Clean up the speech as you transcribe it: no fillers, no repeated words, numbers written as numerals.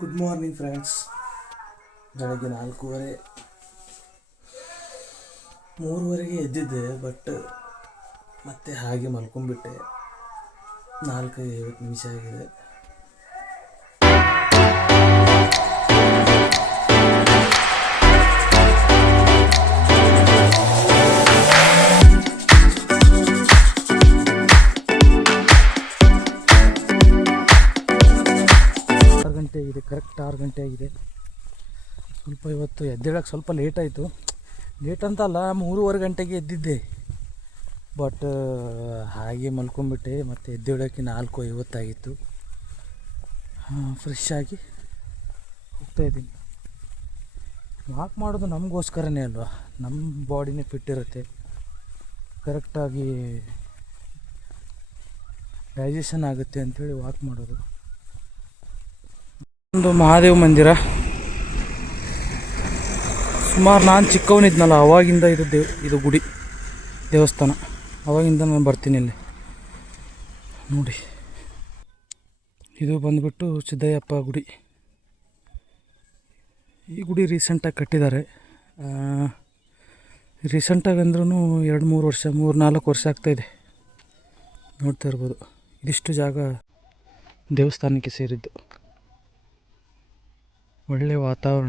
Good morning friends. ಬೆಳಗ್ಗೆ 3:30 ಎದ್ದಿದ್ದೆ, but ಮತ್ತೆ ಹಾಗೆ ಮಲ್ಕೊಂಡ್ಬಿಟ್ಟೆ. 4:50 ಆಗಿದೆ. ಕರೆಕ್ಟ್ 6 ಗಂಟೆ ಆಗಿದೆ. ಸ್ವಲ್ಪ ಇವತ್ತು ಎದ್ದೇಳಕ್ಕೆ ಸ್ವಲ್ಪ ಲೇಟ್ ಆಯಿತು. ಲೇಟ್ ಅಂತಲ್ಲ, 3:15 ಗಂಟೆಗೆ ಎದ್ದಿದ್ದೆ, ಬಟ್ ಹಾಗೆ ಮಲ್ಕೊಂಡ್ಬಿಟ್ಟೆ. ಮತ್ತು ಎದ್ದೇಳೋಕ್ಕೆ 4:50 ಆಗಿತ್ತು. ಫ್ರೆಶ್ ಆಗಿ ಹೋಗ್ತಾಯಿದ್ದೀನಿ. ವಾಕ್ ಮಾಡೋದು ನಮಗೋಸ್ಕರನೇ ಅಲ್ವಾ, ನಮ್ಮ ಬಾಡಿನೇ ಫಿಟ್ ಇರುತ್ತೆ, ಕರೆಕ್ಟಾಗಿ ಡೈಜೆಷನ್ ಆಗುತ್ತೆ ಅಂಥೇಳಿ ವಾಕ್ ಮಾಡೋದು. ಒಂದು ಮಹಾದೇವ ಮಂದಿರ, ಸುಮಾರು ನಾನು ಚಿಕ್ಕವನಿದ್ನಲ್ಲ ಅವಾಗಿಂದ ಇದು ಗುಡಿ, ದೇವಸ್ಥಾನ, ಅವಾಗಿಂದ ನಾನು ಬರ್ತೀನಿ ಇಲ್ಲಿ ನೋಡಿ. ಇದು ಬಂದುಬಿಟ್ಟು ಸಿದ್ದಯ್ಯಪ್ಪ ಗುಡಿ. ಈ ಗುಡಿ ರೀಸೆಂಟಾಗಿ ಕಟ್ಟಿದ್ದಾರೆ. ರೀಸೆಂಟಾಗಿ ಅಂದ್ರೂ 2-3 ವರ್ಷ, 3-4 ವರ್ಷ ಆಗ್ತಾಯಿದೆ. ನೋಡ್ತಾ ಇರ್ಬೋದು, ಇದಿಷ್ಟು ಜಾಗ ದೇವಸ್ಥಾನಕ್ಕೆ ಸೇರಿದ್ದು. ಒಳ್ಳೆ ವಾತಾವರಣ.